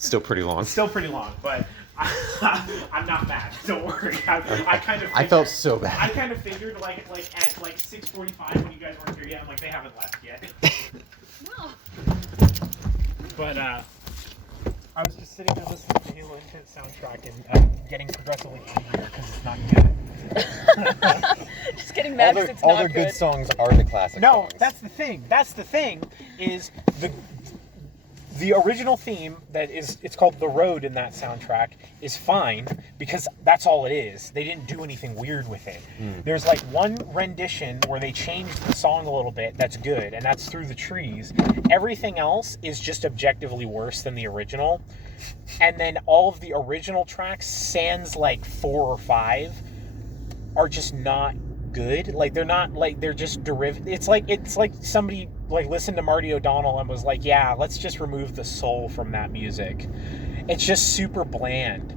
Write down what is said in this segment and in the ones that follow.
Still pretty long. Still pretty long, but I'm not mad. Don't worry. I felt so bad. I kind of figured at 6:45 when you guys weren't here yet. I'm like, they haven't left yet. No. But I was just sitting there listening to the Halo Infinite soundtrack and getting progressively angrier because it's not good. Just getting mad because it's not good. All their good songs are the classic songs. No, that's the thing. That's the thing is the original theme it's called The Road in that soundtrack is fine because that's all it is. They didn't do anything weird with it. There's like one rendition where they changed the song a little bit that's good, and that's Through the Trees. Everything else is just objectively worse than the original. And then all of the original tracks, sans like 4 or 5, are just not good. Like they're not like they're just derivative. It's like somebody like listened to Marty O'Donnell and was like, yeah, let's just remove the soul from that music. It's just super bland.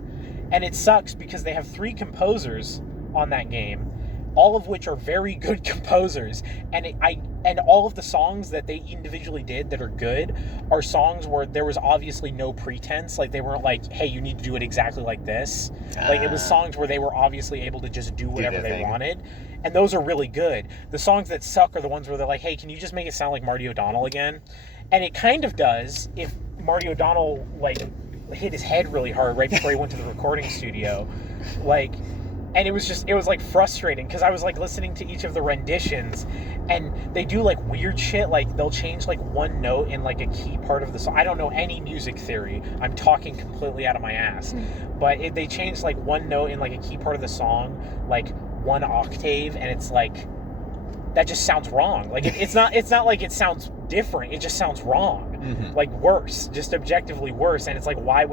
And it sucks because they have 3 composers on that game, all of which are very good composers, and all of the songs that they individually did that are good are songs where there was obviously no pretense. Like they weren't like, hey, you need to do it exactly like this. Like it was songs where they were obviously able to just do whatever they wanted, and those are really good. The songs that suck are the ones where they're like, hey, can you just make it sound like Marty O'Donnell again? And it kind of does if Marty O'Donnell like hit his head really hard right before he went to the recording studio, like. And it was like frustrating because I was like listening to each of the renditions and they do like weird shit. Like they'll change like one note in like a key part of the song. I don't know any music theory. I'm talking completely out of my ass. But they changed like one note in like a key part of the song, like 1 octave. And it's like, that just sounds wrong. Like it's not like it sounds different. It just sounds wrong. Like worse, just objectively worse. And it's like, why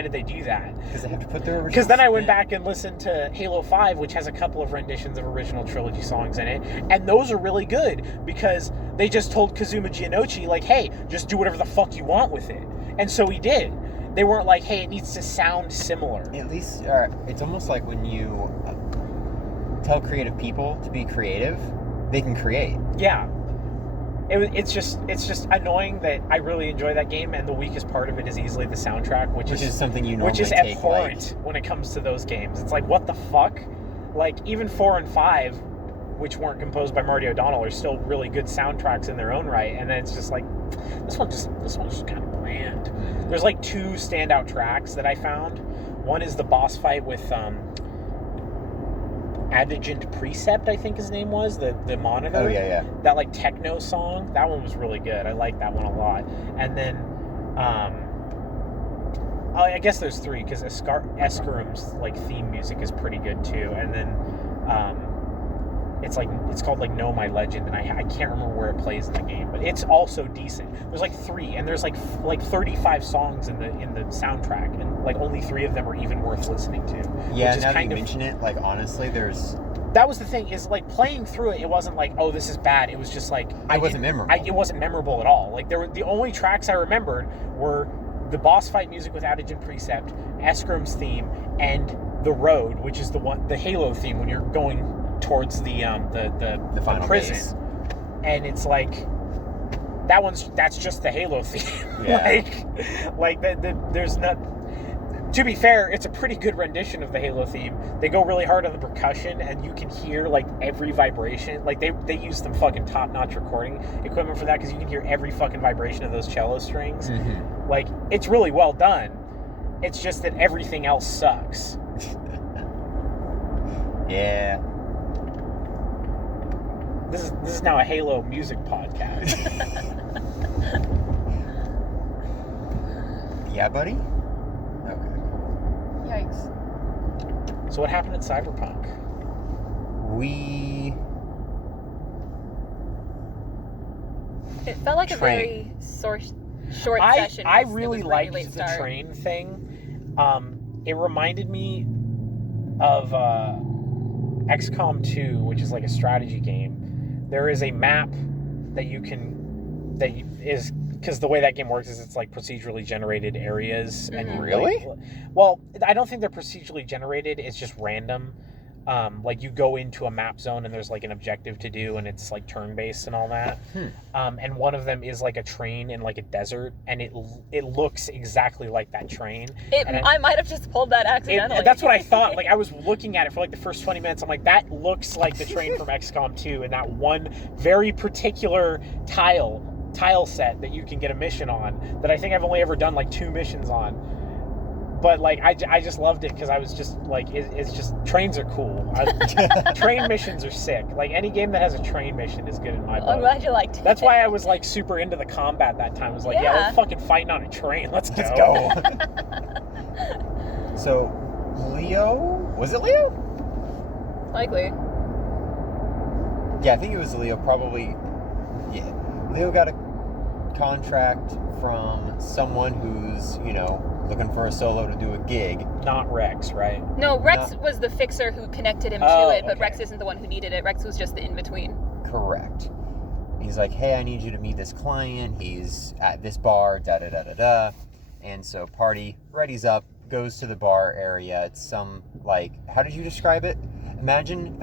did they do that? Because they have to put their original. Because then I went back and listened to Halo 5, which has a couple of renditions of original trilogy songs in it, and those are really good because they just told Kazuma Giannochi like, hey, just do whatever the fuck you want with it, and so he did. They weren't like, hey, it needs to sound similar. At least it's almost like when you tell creative people to be creative, they can create. Yeah. It's just annoying that I really enjoy that game, and the weakest part of it is easily the soundtrack, which is something you normally which is take abhorrent when it comes to those games. It's like, what the fuck? Like even 4 and 5, which weren't composed by Marty O'Donnell, are still really good soundtracks in their own right, and then it's just like this one's just kind of bland. There's like 2 standout tracks that I found. One is the boss fight with Adjunct Precept, I think his name was, the monitor. Oh, yeah. That, like, techno song, that one was really good. I like that one a lot. And then, I guess there's 3, because Escarim's, like, theme music is pretty good, too. And then, it's called, like, Know My Legend, and I can't remember where it plays in the game, but it's also decent. There's, like, 3, and there's, like 35 songs in the soundtrack, and, like, only 3 of them are even worth listening to. Yeah, now that you mention it, like, honestly, that was the thing, is, like, playing through it wasn't like, oh, this is bad. It was just, like... It wasn't memorable. It wasn't memorable at all. Like, the only tracks I remembered were the boss fight music with Adjunct Precept, Escarim's theme, and The Road, which is the Halo theme when you're going towards the final prison. base. And it's like... That's just the Halo theme. Yeah. There's not... To be fair, it's a pretty good rendition of the Halo theme. They go really hard on the percussion, and you can hear, like, every vibration. Like, they use some fucking top-notch recording equipment for that, because you can hear every fucking vibration of those cello strings. Mm-hmm. Like, it's really well done. It's just that everything else sucks. Yeah. This is now a Halo music podcast. Yeah, buddy? Yikes. So what happened at Cyberpunk? It felt like a very short session. I really liked the train thing. It reminded me of XCOM 2, which is like a strategy game. There is a map because the way that game works is it's like procedurally generated areas. Mm-hmm. And Really? Well, I don't think they're procedurally generated. It's just random. Like you go into a map zone and there's like an objective to do, and it's like turn-based and all that. And one of them is like a train in like a desert, and it looks exactly like that train. I might have just pulled that accidentally. That's what I thought. Like I was looking at it for like the first 20 minutes. I'm like, that looks like the train from XCOM 2, and that one very particular tile set that you can get a mission on that I think I've only ever done like 2 missions on. But like I just loved it because I was just like it's just trains are cool. Train missions are sick. Like any game that has a train mission is good in my book. I'm glad you liked it. That's why I was like super into the combat that time. I was like, yeah, we're fucking fighting on a train. Let's go. So Leo, was it Leo? Likely. Yeah, I think it was Leo. Probably. Yeah, Leo got a contract from someone who's looking for a solo to do a gig. Not Rex, right? No, Rex was the fixer who connected him to it, but Rex isn't the one who needed it. Rex was just the in-between. Correct. He's like, hey, I need you to meet this client. He's at this bar, da-da-da-da-da. And so party readies up, goes to the bar area. It's some, like, how did you describe it? Imagine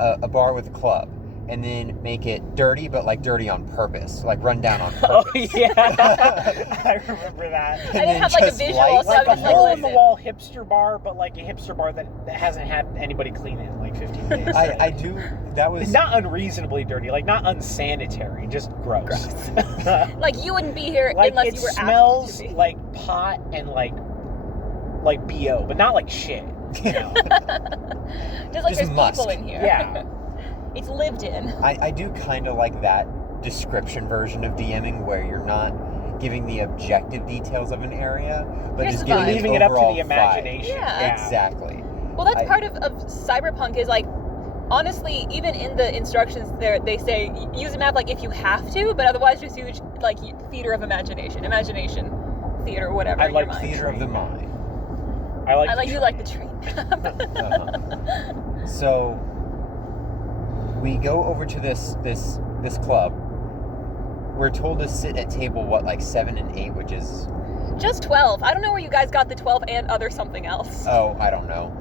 a bar with a club. And then make it dirty, but like dirty on purpose, like run down on purpose. Oh yeah, I remember that. I didn't have like a visual, so like I was a hole in the wall hipster bar, but like a hipster bar that hasn't had anybody clean it in like 15 days. I do. That was not unreasonably dirty, like not unsanitary, just gross. Like you wouldn't be here like unless it you were smells asked to be. like pot and like BO, but not like shit. Just like there's musk. people in here. Yeah. It's lived in. I do kind of like that description version of DMing where you're not giving the objective details of an area, but Here's just the vibe. giving Leaving it up to overall the imagination. Yeah. Exactly. Well, that's part of Cyberpunk is like, honestly, even in the instructions there, they say use a map like if you have to, but otherwise just use like theater of imagination, theater, whatever. I in like your mind. theater of the mind. I like you like the train. So we go over to this club. We're told to sit at table, like 7 and 8, which is... Just 12. I don't know where you guys got the 12 and other something else. Oh, I don't know.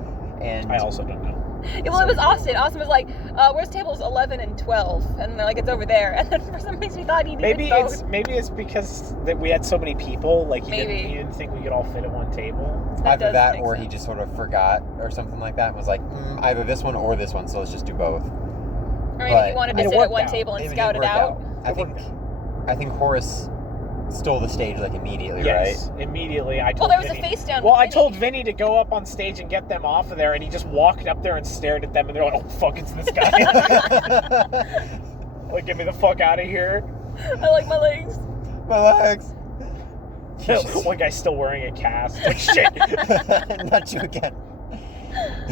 And I also don't know. Well, it was Austin. Austin was like, where's tables 11 and 12? And they're like, it's over there. And then for some reason we thought he needed both. Maybe it's because that we had so many people, like he Maybe. didn't think we could all fit at one table. Either that or he just sort of forgot or something like that and was like, either this one or this one, so let's just do both. Or maybe he wanted to sit at one table and scout it out. I think Horace stole the stage like immediately, yes, right? Immediately. I told well, there was Vinny, a face down. Well, with I Vinny. told Vinny to go up on stage and get them off of there, and he just walked up there and stared at them, and they're like, "Oh fuck, it's this guy!" Like, get me the fuck out of here. I like my legs. My legs. One guy's still wearing a cast. Like shit. Not you again.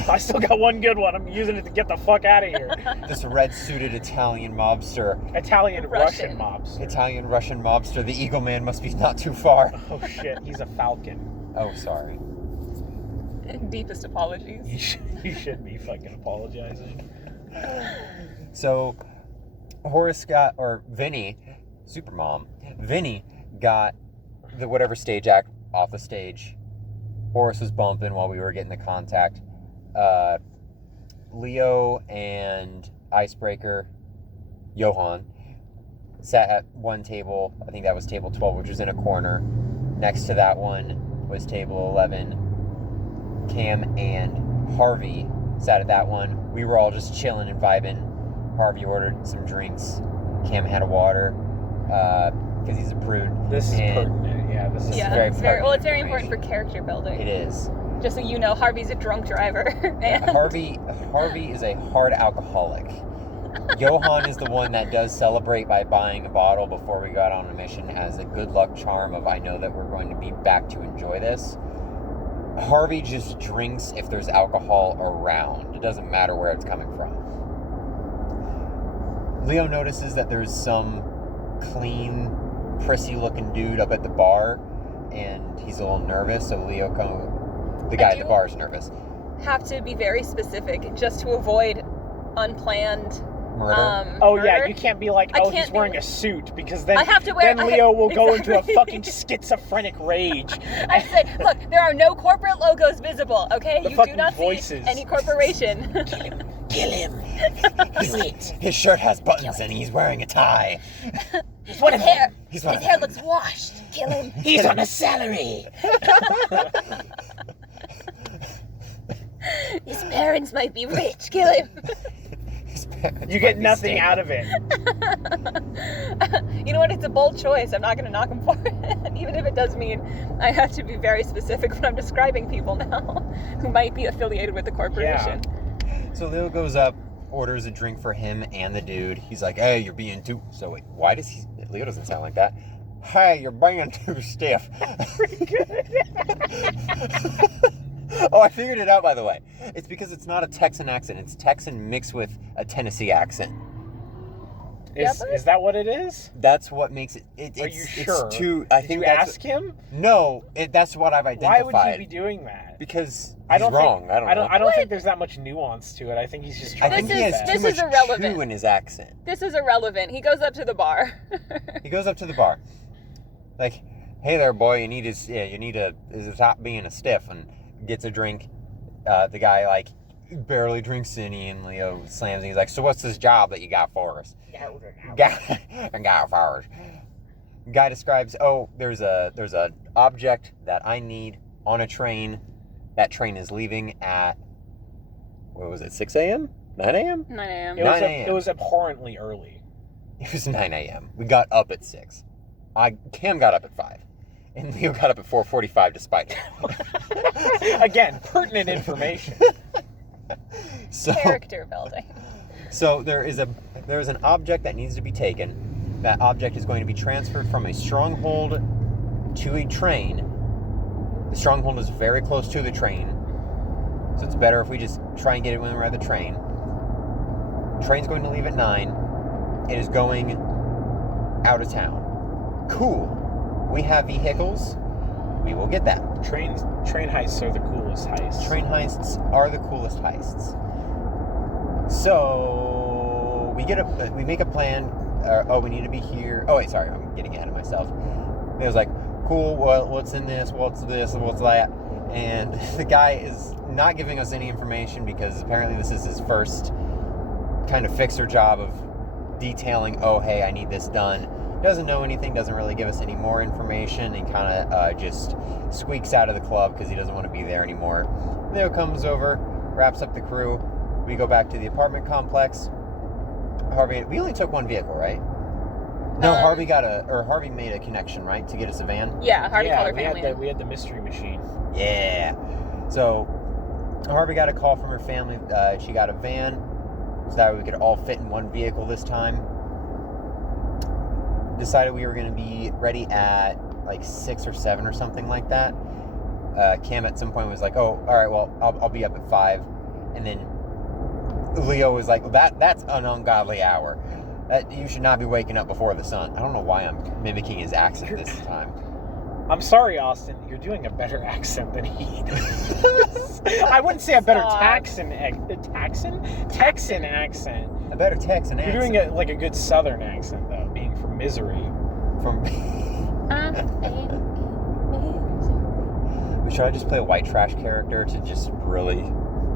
I still got one good one. I'm using it to get the fuck out of here. This red-suited Italian mobster. Russian mobster. Italian-Russian mobster. The Eagle Man must be not too far. Oh shit, he's a falcon. Oh, sorry. Deepest apologies. You should be fucking apologizing. So, Vinny, Supermom, Vinny got the whatever stage act off the stage. Horace was bumping while we were getting the contact. Leo and Icebreaker, Johan, sat at one table. I think that was table 12, which was in a corner. Next to that one was table 11. Cam and Harvey sat at that one. We were all just chilling and vibing. Harvey ordered some drinks. Cam had a water because he's a prude. This is pertinent. Yeah, this is very it's pertinent very important for character building. It is. Just so you know, Harvey's a drunk driver. And Harvey is a hard alcoholic. Johan is the one that does celebrate by buying a bottle before we got on a mission as a good luck charm of I know that we're going to be back to enjoy this. Harvey just drinks if there's alcohol around. It doesn't matter where it's coming from. Leo notices that there's some clean, prissy-looking dude up at the bar, and he's a little nervous, so the guy at the bar is nervous. Have to be very specific just to avoid unplanned Murder? Oh yeah, murder. you can't be like, I oh, can't he's be- wearing a suit, because then I have to wear- then Leo will go into a Exactly. fucking schizophrenic rage. I say, look, there are no corporate logos visible, okay? The You do fucking not voices. see any corporation. Kill him. Do it. His shirt has buttons and he's wearing a tie. What His hair, He's one his of hair them. looks washed. Kill him. He's on a salary. His parents might be rich. Kill him. His parents You get might be nothing stable. out of it. You know what? It's a bold choice. I'm not going to knock him for it, even if it does mean I have to be very specific when I'm describing people now who might be affiliated with the corporation. So Leo goes up, orders a drink for him and the dude. He's like, hey, you're being too... So wait, why does he... Leo doesn't sound like that. Hey, you're being too stiff. Oh, I figured it out, by the way. It's because it's not a Texan accent. It's Texan mixed with a Tennessee accent. Is that what it is? That's what makes it... Are you sure? It's too... I Did think you that's... ask him? No, that's what I've Why identified. would he be doing that? Because I he's don't wrong. Think, I don't know. I don't What? think there's that much nuance to it. I think he's just I trying think to he do has that. too this much is irrelevant. chew in his accent. This is irrelevant. He goes up to the bar. He goes up to the bar, like, "Hey there, boy, you need to stop being a stiff," and gets a drink. The guy like barely drinks any, and Leo slams. And he's like, "So what's this job that you got for us?" Got for us. Guy describes, "Oh, there's a object that I need on a train. That train is leaving at, what was it, 6 a.m., 9 a.m. 9 a.m. It was, 9 a.m. it was abhorrently early. It was 9 a.m. We got up at 6. Cam got up at 5. And Leo got up at 4:45 despite it. Again, pertinent information. So, Character building. so there is an object that needs to be taken. That object is going to be transferred from a stronghold to a train. The stronghold is very close to the train, so it's better if we just try and get it when we're at the train. Train's going to leave at 9. It is going out of town. Cool. We have vehicles. We will get that. Train heists are the coolest heists. Train heists are the coolest heists. So we make a plan. We need to be here. Oh wait, sorry, I'm getting ahead of myself. It was like, cool. Well, what's in this? What's this? What's that? And the guy is not giving us any information because apparently this is his first kind of fixer job of detailing. Oh, hey, I need this done. Doesn't know anything. Doesn't really give us any more information. And kind of just squeaks out of the club because he doesn't want to be there anymore. Leo comes over, wraps up the crew. We go back to the apartment complex. Harvey, we only took one vehicle, right? No, Harvey made a connection, right, to get us a van. Yeah, Harvey called her we family. had we had the mystery machine. Yeah. So Harvey got a call from her family. She got a van, so that we could all fit in one vehicle this time. Decided we were going to be ready at like 6 or 7 or something like that. Cam at some point was like, "Oh, all right, well, I'll be up at 5," and then Leo was like, "That's an ungodly hour. That you should not be waking up before the sun." I don't know why I'm mimicking his accent this time. I'm sorry, Austin. You're doing a better accent than he does. I wouldn't say a better Stop. Texan accent. A better Texan You're accent. doing a good Southern accent though, being from Misery. From. Should I just play a white trash character to just really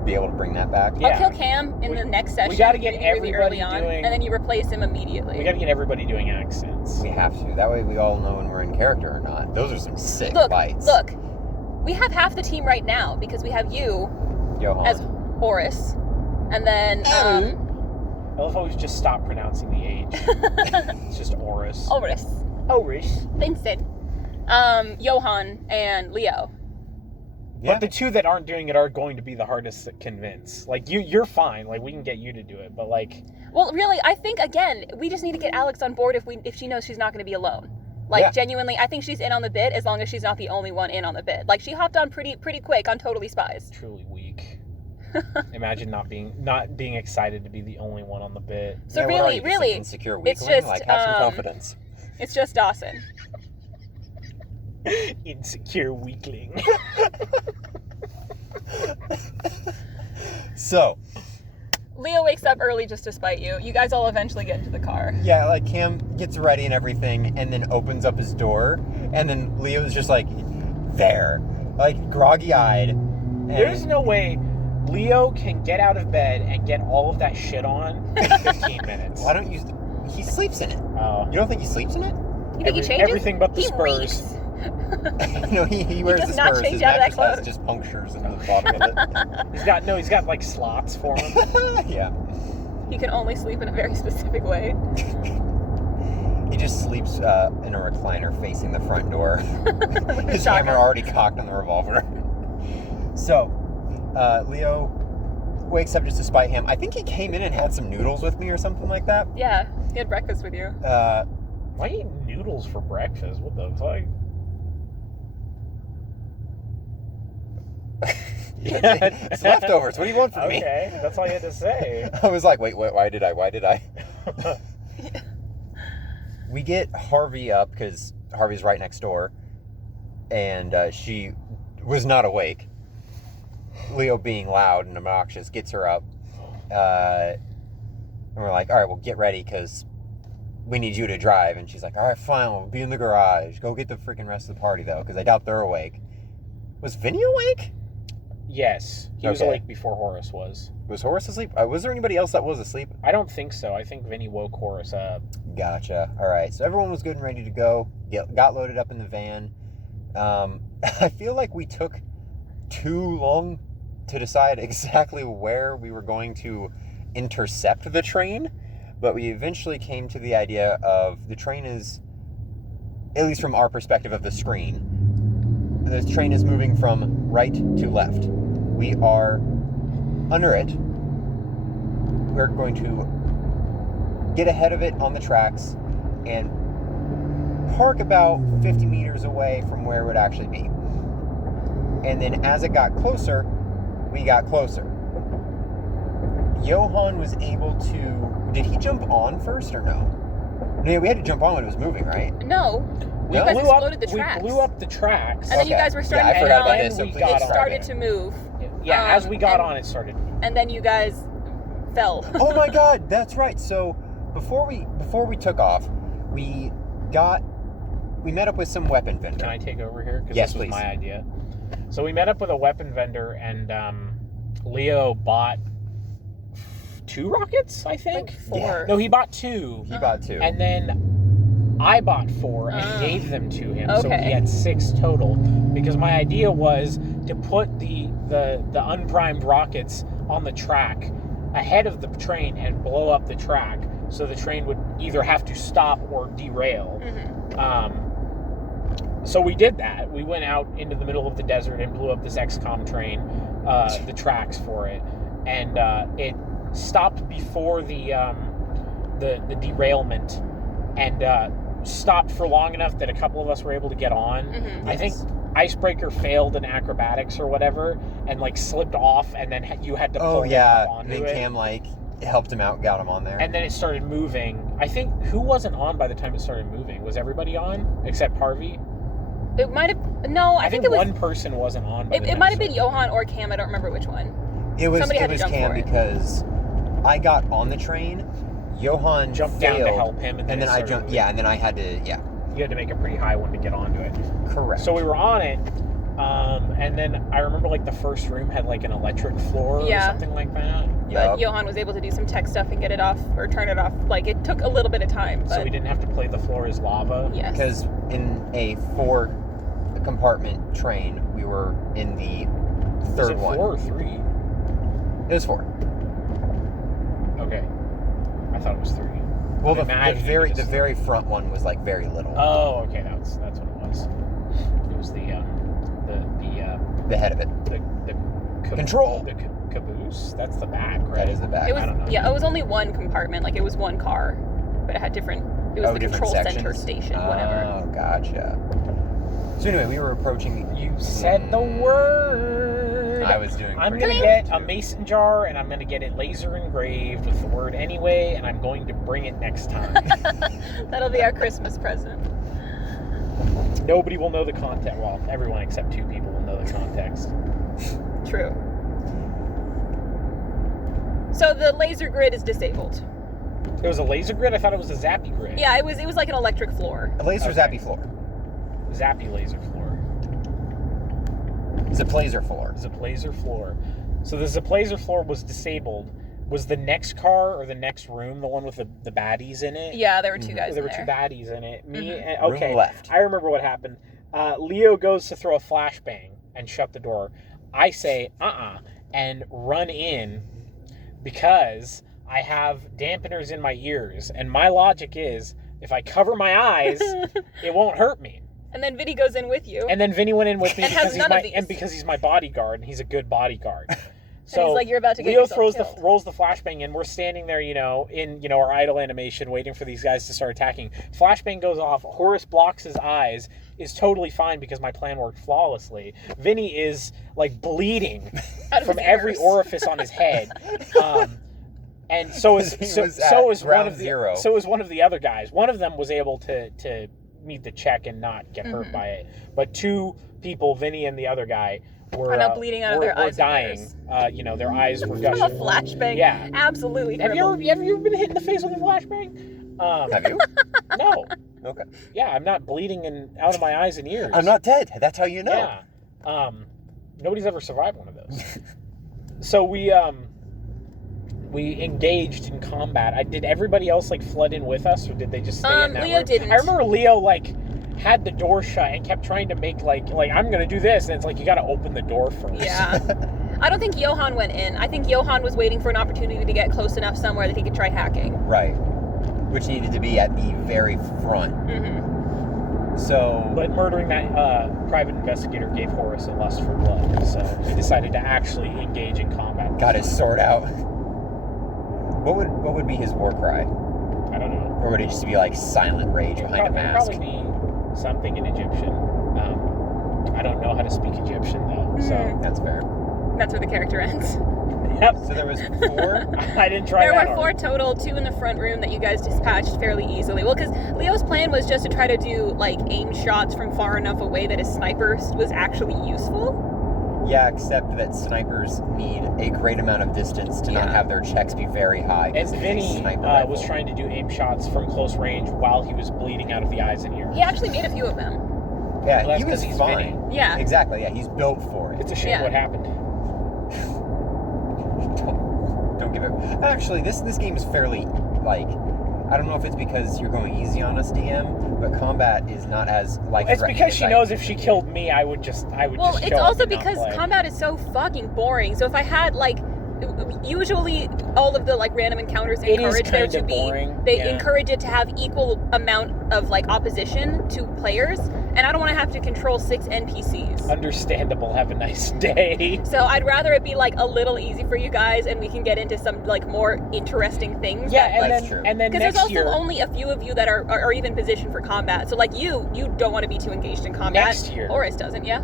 be able to bring that back? Yeah. I'll kill Cam in the next session. We gotta get really early everybody on, doing- and then you replace him immediately. We gotta get everybody doing accents. We have to. That way we all know when we're in character or not. Those are some sick Look, bites. look. We have half the team right now because we have you Johan. as Horace, and then I love how we just stop pronouncing the age. It's just Oris. Horace, Oris. Vincent, Johan, and Leo. Yeah. But the two that aren't doing it are going to be the hardest to convince. Like you're fine. Like we can get you to do it, but like Well, really, I think again we just need to get Alex on board if she knows she's not going to be alone. Like Yeah. genuinely, I think she's in on the bit as long as she's not the only one in on the bit. Like she hopped on pretty quick on Totally Spies. truly weak. Imagine not being excited to be the only one on the bit. So Yeah, what are really, you, just an really, insecure it's weakling? just, like, have some confidence. it's just Dawson. Insecure weakling. So, Leo wakes up early just to spite you. You guys all eventually get into the car. Yeah, like Cam gets ready and everything, and then opens up his door, and then Leo's just like there, like groggy-eyed. There's no way Leo can get out of bed and get all of that shit on in 15 minutes. Why don't you? He sleeps in it. Oh. You don't think he sleeps in it? You think he changes? Everything but the He Spurs. reeks. No, he wears does the not Spurs. change His out of that mattress has clothes. just punctures in the bottom of He's got like slots for him. it. Yeah. He can only sleep in a very specific way. He just sleeps in a recliner facing the front door. With His shotgun. hammer already cocked on the revolver. So, Leo wakes up just to spite him. I think he came in and had some noodles with me or something like that. Yeah, he had breakfast with you. Why eat noodles for breakfast? What the fuck? It's leftovers. What do you want from me? Okay, that's all you had to say. I was like, wait, why did I? We get Harvey up because Harvey's right next door, and she was not awake. Leo, being loud and obnoxious, gets her up, and we're like, all right, well, get ready because we need you to drive. And she's like, all right, fine, we'll be in the garage. Go get the freaking rest of the party, though, because I doubt they're awake. Was Vinny awake? Yes, he was Okay. awake before Horace was. Was Horace asleep? Was there anybody else that was asleep? I don't think so. I think Vinny woke Horace up. Gotcha. All right. So everyone was good and ready to go. Got loaded up in the van. I feel like we took too long to decide exactly where we were going to intercept the train, but we eventually came to the idea of the train is, at least from our perspective of the screen, the train is moving from right to left. We are under it. We're going to get ahead of it on the tracks and park about 50 meters away from where it would actually be. And then as it got closer, we got closer. Johan was able to... Did he jump on first or no? No, we had to jump on when it was moving, right? No. We You guys blew exploded the tracks. We blew up the tracks. And then you Okay. guys were Yeah, starting I to forgot get about on. this, so We please got It on. describe started it. to move. Yeah, as we got and- on, it started. And then you guys fell. Oh my god, that's right. So before we took off, we met up with some weapon vendor. Can I take over here? Because Yes, this was please. my idea. So we met up with a weapon vendor, and Leo bought 2 rockets, I think. Like 4. Yeah. No, he bought 2. He bought 2. And then I bought 4 and gave them to him. So Okay. he had 6 total. Because my idea was to put the unprimed rockets on the track ahead of the train and blow up the track, so the train would either have to stop or derail. Mm-hmm. So we did that. We went out into the middle of the desert and blew up this XCOM train, the tracks for it, and it stopped before the derailment, and stopped for long enough that a couple of us were able to get on. Mm-hmm. I think Icebreaker failed in acrobatics or whatever, and like slipped off, and then you had to pull him up onto then it. Cam helped him out, got him on there. And then it started moving. I think, who wasn't on by the time it started moving? Was everybody on except Harvey? It might have. No, I think it was. one person wasn't on. By the It time might have been started. Johan or Cam. I don't remember which one. it was somebody had to jump Cam for it. because I got on the train. Johan Jumped failed, down to help him, and then I started jumped. moving. Yeah, and then I had to. Yeah, You had to make a pretty high one to get onto it. correct. So we were on it, and then I remember like the first room had like an electric floor or Yeah. something like that. But Johan was able to do some tech stuff and get it off or turn it off. Like it took a little bit of time, but So we didn't have to play the floor as lava. yes. Because in a 4-compartment train, we were in the Was third it one. 4 or 3? It was 4. Okay. I thought it was 3. Well, I'm the imagining very it as- very front one was like very little. Oh, okay, that's what it was. It was the The head of it. Control. The caboose. That's the back, right? That is the back. It was I don't know. yeah. It was only one compartment. Like it was one car, but it had different. It was the different control center sections? station, whatever. Oh, gotcha. So anyway, we were approaching. You said the word. I was doing. I'm pretty gonna good. get a mason jar and I'm gonna get it laser engraved with the word anyway, and I'm going to bring it next time. That'll be our Christmas present. Nobody will know the context. Well, everyone except 2 people will know the context. True. So the laser grid is disabled. It was a laser grid? I thought it was a zappy grid. Yeah, it was like an electric floor. A laser zappy floor. Zappy laser floor. Zaplaser floor. Zaplaser floor. So the Zaplaser floor was disabled. Was the next car or the next room the one with the baddies in it? Yeah, there were two guys There in were there. two baddies in it. Me Mhm. and okay. Room left. I remember what happened. Leo goes to throw a flashbang and shut the door. I say and run in because I have dampeners in my ears, and my logic is if I cover my eyes, it won't hurt me. And then Vinny goes in with you. And then Vinny went in with me And has none of these. because he's my bodyguard, and he's a good bodyguard. So he's like, "You're about to get Leo yourself killed." rolls the flashbang, and we're standing there, in our idle animation, waiting for these guys to start attacking. Flashbang goes off. Horace blocks his eyes. Is totally fine because my plan worked flawlessly. Vinny is like bleeding from every ears. orifice on his head. And so is one of the other guys. One of them was able to meet the check and not get hurt by it. But two people, Vinny and the other guy, were now bleeding out of their eyes. dying. Their eyes were gushing. A flashbang. Yeah. Absolutely. Have you ever been hit in the face with a flashbang? Have you? No. Okay. Yeah, I'm not bleeding out of my eyes and ears. I'm not dead. That's how you know. Yeah. Nobody's ever survived one of those. So we engaged in combat. Did everybody else flood in with us, or did they just stay in that Leo room? didn't. I remember Leo had the door shut and kept trying to make I'm gonna do this, and it's you gotta open the door first. Yeah. I don't think Johan went in. I think Johan was waiting for an opportunity to get close enough somewhere that he could try hacking. Right. Which needed to be at the very front. Mm-hmm. So. But murdering that private investigator gave Horace a lust for blood, so he decided to actually engage in combat. Got his sword out. What would be his war cry? I don't know. Or would it just be silent rage behind a mask? It'd probably be something in Egyptian. I don't know how to speak Egyptian though, so That's fair. That's where the character ends. Yep. So there was 4. I didn't try There that were 4 hard. total, 2 in the front room that you guys dispatched fairly easily. Well, because Leo's plan was just to try to do aim shots from far enough away that his sniper was actually useful. Yeah, except that snipers need a great amount of distance to not have their checks be very high. And Vinny was trying to do aim shots from close range while he was bleeding out of the eyes and ears. He actually made a few of them. Yeah, Well, he was he's fine. Vinny. Yeah. Exactly, yeah, he's built for it. It's a shame Yeah. what happened. Don't give it. Actually, this game is fairly, I don't know if it's because you're going easy on us, DM, but combat is not as It's because she knows if she killed me, I would just Well, just it's show up also and not because play. combat is so fucking boring. So if I had usually all of the random encounters It is encourage there kinda to be boring, they yeah. encourage it to have equal amount of opposition to players, and I don't want to have to control 6 NPCs. Understandable. Have a nice day. So I'd rather it be a little easy for you guys, and we can get into some more interesting things. Yeah, That's true. and then Because there's next also year, only a few of you that are even positioned for combat. So you don't want to be too engaged in combat. Next year. Horace doesn't, yeah.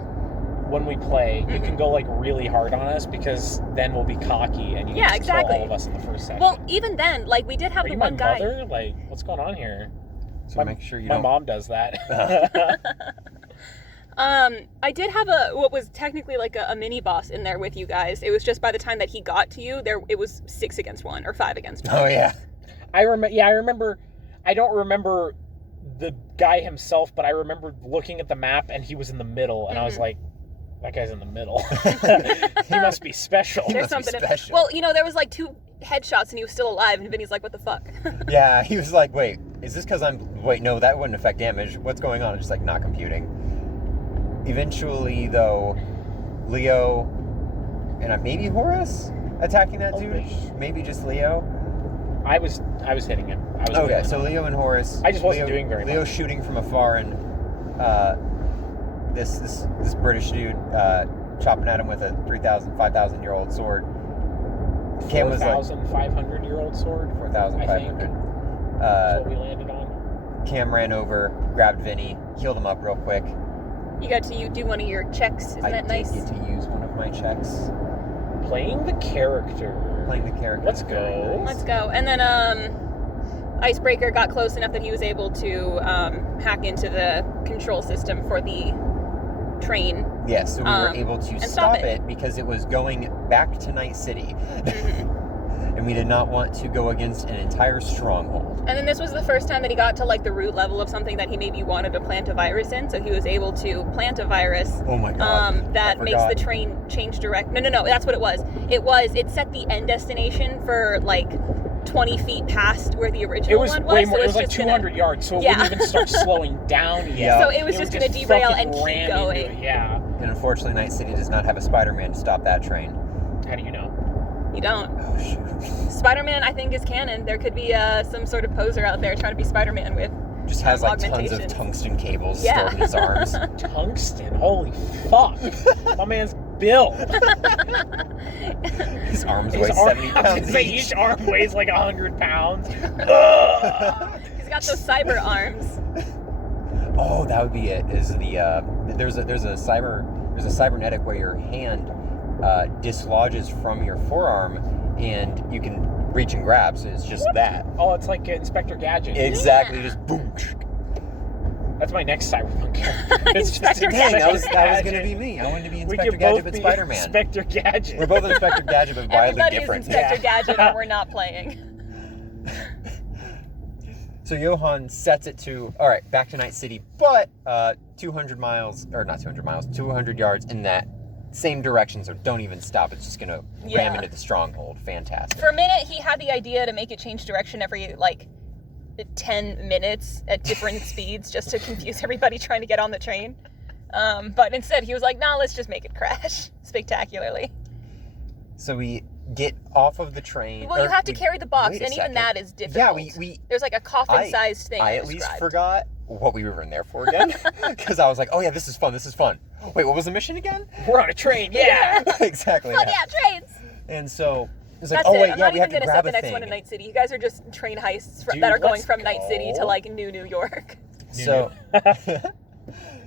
when we play, you can go really hard on us because then we'll be cocky and you can just kill all of us in the first session. Well, even then, we did have Are the you one my guy. mother? What's going on here? So make sure you my don't. mom does that. I did have what was technically a mini boss in there with you guys. It was just by the time that he got to you, it was 6 against 1 or 5 against 1. Oh yeah. I remember. I don't remember the guy himself, but I remember looking at the map and he was in the middle, and I was like, that guy's in the middle. He must be special. There's must be something. special. Well, there was 2 headshots and he was still alive, and Vinny's like, "What the fuck?" Yeah, he was like, wait, is this because wait, no, that wouldn't affect damage. What's going on? Just not computing. Eventually, though, Leo and maybe Horace attacking that dude. Maybe just Leo. I was hitting him. Okay, so Leo and Horace. I just wasn't doing very much. Leo shooting from afar, and this British dude chopping at him with a 5,000-year-old sword. Cam was 4,500-year-old sword. 4,500. That's what we landed on. Cam ran over, grabbed Vinny, healed him up real quick. You got to do one of your checks. Isn't that nice? I did get to use one of my checks. Playing the character. Let's go. Nice. Let's go. And then Icebreaker got close enough that he was able to hack into the control system for the train. Yes, so we were able to and stop stop it. it because it was going back to Night City. Mm-hmm. It and we did not want to go against an entire stronghold. And then this was the first time that he got to like the root level of something that he maybe wanted to plant a virus in, so he was able to plant a virus. Oh my god. That makes the train change direct. No, that's what it was. It set the end destination for like 20 feet past where the original one was. Way more. So it was like 200 yards, so it wouldn't even start slowing down yet. Yeah. So it was just going to derail and keep going. Yeah. And unfortunately, Night City does not have a Spider-Man to stop that train. How do you know? You don't. Oh, shoot. Spider-Man, I think, is canon. There could be some sort of poser out there trying to be Spider-Man with Just has like tons of augmentations. Tungsten cables Yeah. stored in his arms. Tungsten? Holy fuck. My man's built. His arms weigh 70 pounds each. Each arm weighs like 100 pounds. He's got those cyber arms. Oh, that would be it. Is the there's a cybernetic where your hand dislodges from your forearm and you can reach and grab. So it's just that. Oh, it's like Inspector Gadget. Exactly. Yeah. Just boom. That's my next cyberpunk character. It's just Inspector Dang, that was Gadget. gonna be me. I wanted to be We Inspector could Gadget, both but be Spider-Man. Inspector Gadget. We're both Inspector Gadget, but wildly Everybody different. is Inspector Yeah. Gadget, and we're not playing. So Johan sets it to, all right, back to Night City, but 200 yards in that same direction, so don't even stop. It's just going to ram into the stronghold. Fantastic. For a minute, he had the idea to make it change direction every, 10 minutes at different speeds just to confuse everybody trying to get on the train. But instead, he was like, nah, let's just make it crash spectacularly. So we get off of the train. Well, you have to carry the box, and even that is difficult. Yeah, we There's like a coffin-sized thing. I at least forgot what we were in there for again. Because I was like, oh yeah, this is fun. Wait, what was the mission again? We're on a train, yeah. Exactly. Fuck yeah, trains! And so it's like, That's oh it. wait, I'm yeah, not we have even to gonna grab set the a next one in thing. Night City. You guys are just train heists Dude, that are going let's from Night City to go. like New York.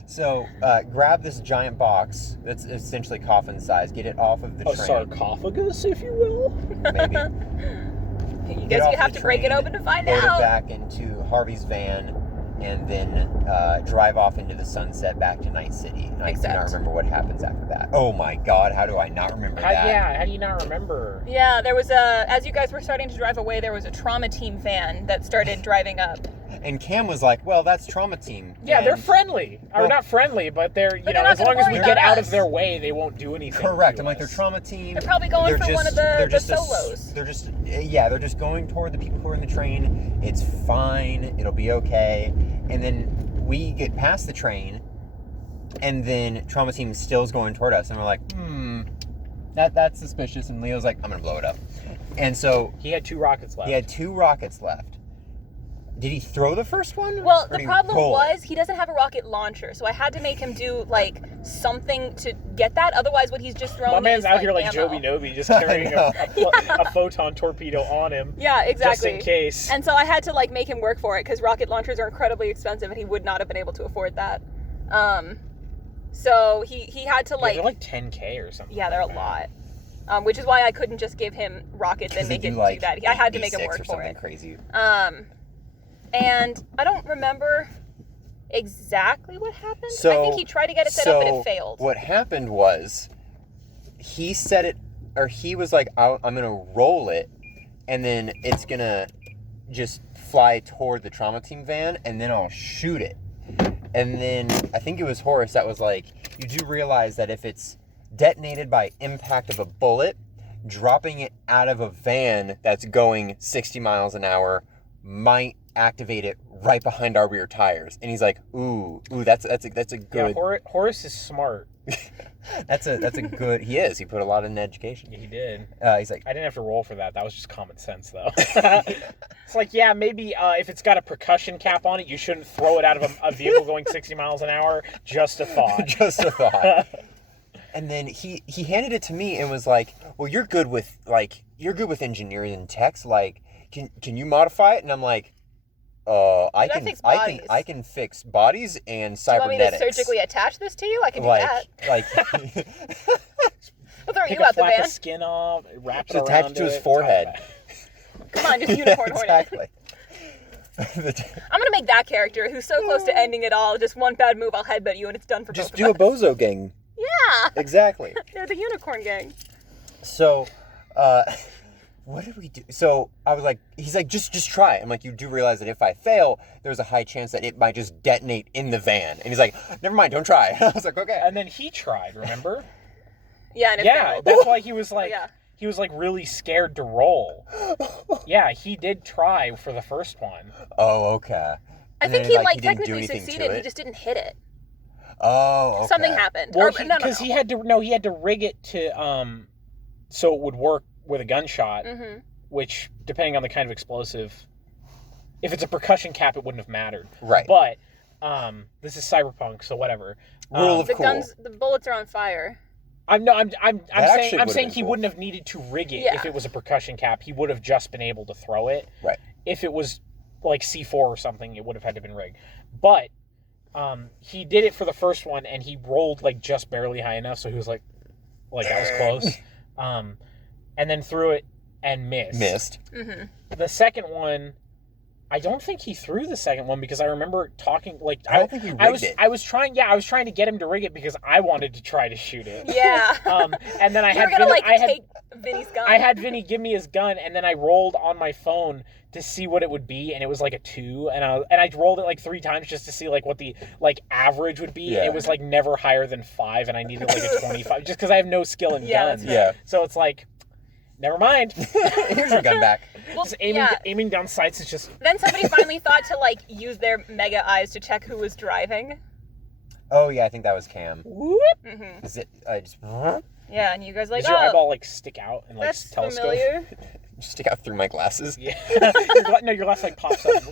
So, grab this giant box that's essentially coffin size. Get it off of the A train. sarcophagus, if you will. Maybe. You Get guys off you have the to break it train, open to find load out. it back into Harvey's van, and then drive off into the sunset back to Night City. And I do not Except- remember what happens after that. Oh my god, how do I not remember that? How do you not remember? Yeah, there was as you guys were starting to drive away, there was a trauma team van that started driving up. And Cam was like, well, that's Trauma Team. Yeah, and they're friendly. Or Well- not friendly, but they're, But they're not as gonna long as we worry get about out us. of their way, they won't do anything. Correct. to I'm like, us. they're Trauma Team. They're probably going for one of the they're solos. They're just going toward the people who are in the train. It's fine. It'll be okay. And then we get past the train, and then Trauma Team still is going toward us, and we're like, that's suspicious. And Leo's like, I'm gonna blow it up. And so He had 2 rockets left. he had 2 rockets left. Did he throw the first one? Well, Or the did he problem roll it? was he doesn't have a rocket launcher, so I had to make him do something to get that. Otherwise, what he's just throwing My man's is, out here like ammo. Joby Noby, just carrying a photon torpedo on him. Yeah, exactly. Just in case. And so I had to make him work for it because rocket launchers are incredibly expensive, and he would not have been able to afford that. So he had to Yeah, they're like 10K or something. Yeah, they're a lot. Which is why I couldn't just give him rockets and make it do that. I had to make him 86 work or for something it. crazy. And I don't remember exactly what happened. So, I think he tried to get it set up, but it failed. What happened was he set it, or he was like, I'm going to roll it, and then it's going to just fly toward the Trauma Team van, and then I'll shoot it. And then I think it was Horace that was like, you do realize that if it's detonated by impact of a bullet, dropping it out of a van that's going 60 miles an hour might activate it right behind our rear tires. And he's like, ooh, that's a good. Yeah, Horace is smart. That's a good. He is. He put a lot in education. Yeah, he did. He's like, I didn't have to roll for that. That was just common sense, though. It's like, yeah, maybe if it's got a percussion cap on it, you shouldn't throw it out of a vehicle going 60 miles an hour. Just a thought. just a thought. And then he handed it to me and was like, well, you're good with engineering and techs. Like, can you modify it? And I'm like, I can fix bodies and cybernetics. Do you want me to surgically attach this to you? I can do that. I'll throw Pick you a out the flap van. of skin off, wrap it Just around attach it to his it, forehead. tie it Come on, just unicorn hornet. Exactly. I'm gonna make that character who's so close to ending it all. Just one bad move, I'll headbutt you, and it's done for Just both do a of us. bozo gang. Yeah. Exactly. They're the unicorn gang. So, what did we do? So I was like, he's like, just try. I'm like, you do realize that if I fail, there's a high chance that it might just detonate in the van. And he's like, never mind, don't try. I was like, okay. And then he tried, remember? Yeah, and it Yeah, failed. that's why he was like, Yeah. he was like really scared to roll. Yeah, he did try for the first one. Oh, okay. I And think then, he like, he didn't do technically anything to succeeded. He it? just didn't hit it. Oh, okay. Something happened. Well, Or, no. he had to rig it to so it would work with a gunshot, Mm-hmm. which depending on the kind of explosive, if it's a percussion cap, it wouldn't have mattered. Right. But this is cyberpunk, so whatever. Rule of cool. The bullets are on fire. I'm actually saying would've been he cool. wouldn't have needed to rig it Yeah. if it was a percussion cap. He would have just been able to throw it. Right. If it was like C4 or something, it would have had to been rigged. But he did it for the first one, and he rolled like just barely high enough, so he was like that was close. And then threw it and missed. Mm-hmm. The second one, I don't think he threw the second one because I remember talking like I don't think he rigged it. I was trying to get him to rig it because I wanted to try to shoot it. Yeah. And then I You had were gonna Vinny, take Vinny's gun. I had Vinny give me his gun, and then I rolled on my phone to see what it would be, and it was like a 2, and I rolled it like 3 times just to see like what the like average would be. Yeah. And it was like never higher than 5, and I needed like a 25 just because I have no skill in Yeah, guns. that's Yeah. So it's like, never mind. Here's your gun back. Well, Just yeah. aiming down sights is just. Then somebody finally thought to like use their mega eyes to check who was driving. Oh, yeah, I think that was Cam. Whoop. Mm-hmm. Is it just Yeah, and you guys like, Does your oh, eyeball like stick out and like that's telescope? familiar. stick out through my glasses? Yeah. Your glass like pops up.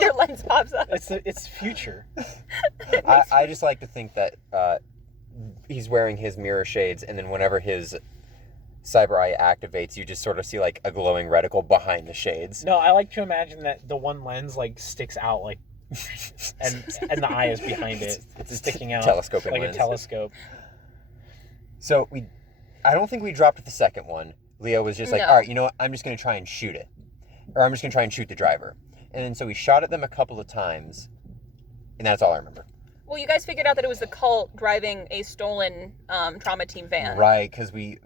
Your lens pops up. It's future. I just like to think that he's wearing his mirror shades, and then whenever his cyber eye activates, you just sort of see like a glowing reticle behind the shades. No, I like to imagine that the one lens like sticks out like, and the eye is behind it. It's sticking out telescoping like lens. a telescope. So I don't think we dropped the second one. Leo was just like, No. all right, you know what? I'm just going to try and shoot it. Or I'm just going to try and shoot the driver. And then so we shot at them a couple of times, and that's all I remember. Well, you guys figured out that it was the cult driving a stolen trauma team van. Right, because we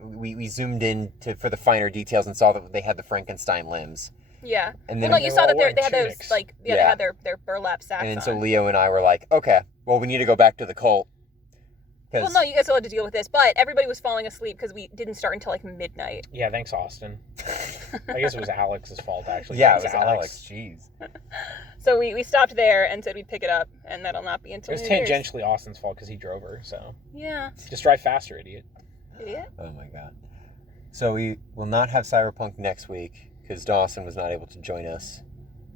zoomed in for the finer details and saw that they had the Frankenstein limbs. Yeah. And Well, then, no, you They saw were that all they wearing had those tunics. like they Yeah. had their burlap sacks and then so on. Leo and I were like, okay, well, we need to go back to the cult. Well, no, you guys still had to deal with this, but everybody was falling asleep because we didn't start until like midnight. Yeah, thanks, Austin. I guess it was Alex's fault actually. Yeah, it Thanks, was Alex. Jeez. So we stopped there and said we'd pick it up, and that'll not be It until was New Year's. tangentially Austin's fault because he drove her. So Yeah. just drive faster, idiot. Idiot. Oh my god. So we will not have Cyberpunk next week because Dawson was not able to join us.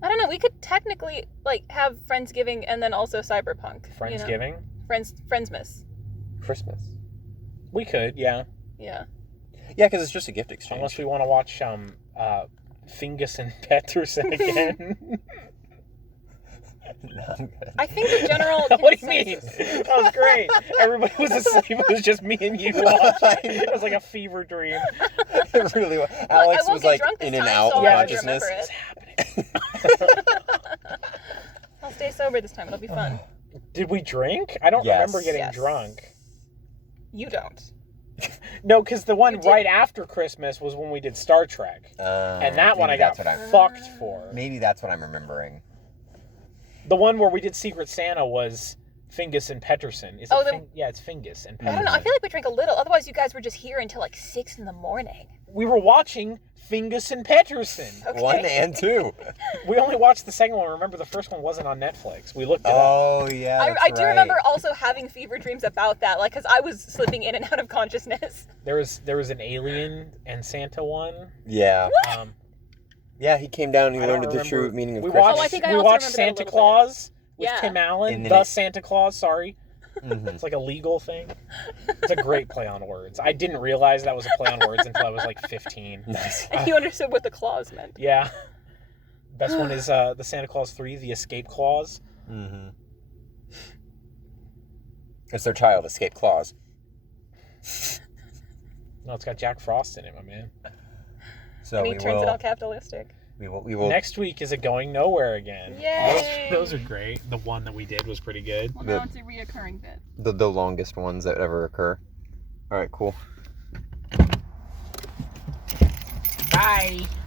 I don't know. We could technically like have Friendsgiving and then also Cyberpunk. you know? Friendsgiving. Friendsmas. Christmas. We could, yeah. Yeah. Yeah, because it's just a gift exchange. Unless we want to watch Fingus and Peterson again. No, I'm good. I think the general. What do you mean? consensus- That was great. Everybody was asleep. It was just me and you watching. It was like a fever dream. It really was. I Alex won't was get like drunk this in and time, out so of I'll consciousness. remember it. I'll stay sober this time. It'll be fun. Did we drink? I don't Yes. remember getting Yes. drunk. You don't. No, because the one You did. right after Christmas was when we did Star Trek. And that one I maybe got that's what I'm. fucked for. Maybe that's what I'm remembering. The one where we did Secret Santa was Fingus and Peterson. Is Oh, it the- yeah, it's Fingus and I Peterson. don't know. I feel like we drank a little. Otherwise, you guys were just here until like 6 in the morning. We were watching Fingus and Peterson. Okay. 1 and 2. We only watched the second one. Remember, the first one wasn't on Netflix. We looked it up. Oh yeah. That's I do right. remember also having fever dreams about that, like, because I was slipping in and out of consciousness. There was an Alien and Santa one. Yeah. Um, Yeah, he came down and I he don't learned the true remember. meaning of we Christmas. watched, Oh, I think I we also watched remember that a Santa little bit. Claus with Yeah. Tim Allen. And then The it- Santa Claus, sorry. Mhm. It's like a legal thing. It's a great play on words. I didn't realize that was a play on words until I was like 15. Nice. And you understood what the clause meant. Yeah. Best one is the Santa Claus 3, the Escape Clause. Mm-hmm. It's their child, Escape Claus. No, it's got Jack Frost in it, my man. So And he we turns it will. all capitalistic. We will. Next week is it Going Nowhere again. Yay! Those are great. The one that we did was pretty good. Well, now now it's a reoccurring bit. the longest ones that ever occur. All right, cool. Bye.